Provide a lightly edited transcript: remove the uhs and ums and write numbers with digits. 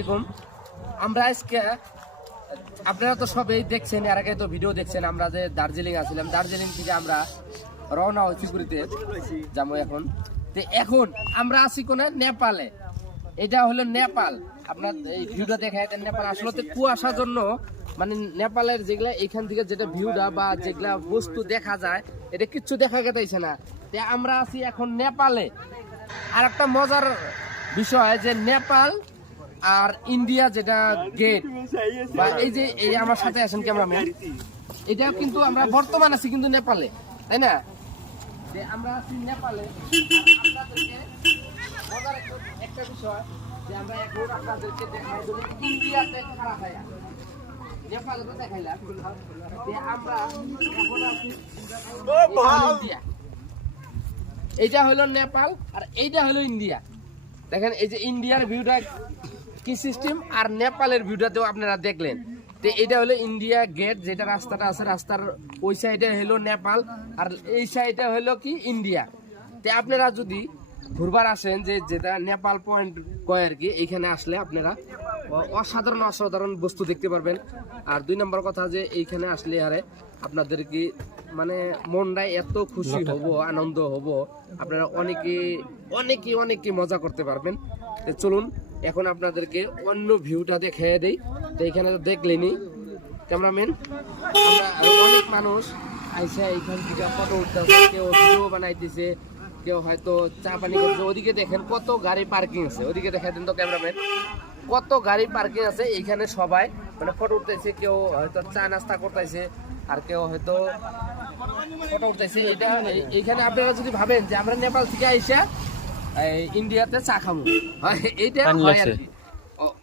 দেখুন আমরা আজকে আপনারা তো সবাই দেখছেন, এর আগে তো ভিডিও দেখছেন। আমরা যে দার্জিলিং আসছিলাম, দার্জিলিং থেকে আমরা রওনা হয়েছি ঘুরতে যাবো এখন। তো এখন আমরা আছি কোন নেপালে। এটা হলো নেপাল। আপনার এই ভিউটা দেখায় নেপাল আসলে তো কুয়াশার জন্য মানে নেপালের যেগুলা এখান থেকে যেটা ভিউটা বা যেগুলা বস্তু দেখা যায় এটা কিচ্ছু দেখা গেছে না। তো আমরা আছি এখন নেপালে। আর একটা মজার বিষয় যে নেপাল আর ইন্ডিয়া যেটা গেট বা এই যে এই আমার সাথে আছেন ক্যামেরাম্যান, এটা কিন্তু আমরা বর্তমান আছি কিন্তু নেপালে, তাই না? যে আমরা আছি নেপালে। আপনাদেরকে মজার একটা বিষয় যে আমরা এখন আপনাদেরকে দেখাই দেব ইন্ডিয়াতে খারাপ হয়, নেপালে তো দেখাইলাম যে আমরা এখন আছি ইন্ডিয়া। এইটা হলো নেপাল আর এইটা হলো ইন্ডিয়া। দেখেন এই যে ইন্ডিয়ার ভিউটা কি সিস্টেম আর নেপালের ভিউটাতেও আপনারা দেখলেন। তো এটা হলো ইন্ডিয়া গেট, যেটা রাস্তাটা আছে, রাস্তার ওই সাইডে হলো নেপাল আর এই সাইডে হলো কি ইন্ডিয়া। তো আপনারা যদি ঘুরবার আসেন যে যেটা নেপাল পয়েন্ট কয় আর কি, এইখানে আসলে আপনারা অসাধারণ অসাধারণ বস্তু দেখতে পারবেন। আর দুই নম্বর কথা যে এইখানে আসলে আরে আপনাদের কি মানে মনটা এত খুশি হব, আনন্দ হব, আপনারা অনেকে মজা করতে পারবেন। তো চলুন এখন আপনাদেরকে অন্য ভিউটা দেখিয়ে দেই। তো এখানে তো দেখলেনি ক্যামেরাম্যান, অনেক মানুষ আইসা এইখান থেকে ফটো উঠতেছে, কেউ ভিডিও বানাইতেছে, কেউ হয়তো চা পানি করছে। ওদিকে দেখেন কত গাড়ি পার্কিং আছে, ওদিকে দেখা দেন তো ক্যামেরাম্যান, কত গাড়ি পার্কিং আছে। এইখানে সবাই মানে ফটো উঠতেছে, কেউ হয়তো চা নাস্তা করতেছে আর কেউ হয়তো ফটো উঠতেছে। এটা এইখানে আপনারা যদি ভাবেন যে আমরা নেপাল থেকে আইসা ইন্ডিয়াতে চা খাবো, এইটা হয় আর কি।